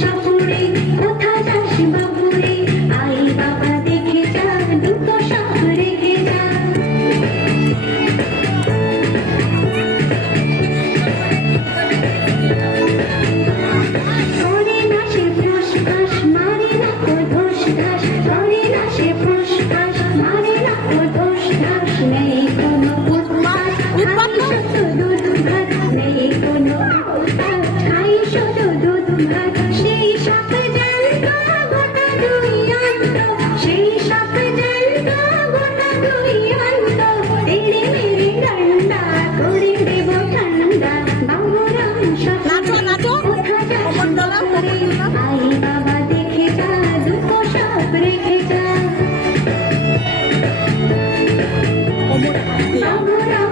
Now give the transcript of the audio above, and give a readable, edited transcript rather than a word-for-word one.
সাপুরে কোথা যাস বাবুরে আই বাবা দেখে যা দুটো সাপ রেখে যা করে না সে ফুসফাস মারে না কো ধোস ধাস করে না সে ফুসফাস মারে না কো ধোস ধাস নেই কোনো উৎপাত খাই শুধু দুধ ভাত নেই কোনো উৎপাত খাই শুধু দুধ ভাত সেই সাপ জানতো গোটা দুই অন্ত সেই সাপ জানতো গোটা দুই অন্ত তেরে মেরে ডান্ডা করে দেব ঠান্ডা বাবুরাম নাচো নাচো কোথা যাস বাবুরে আই বাবা দেখে যা দুটো সাপ রেখে যা বাবুরা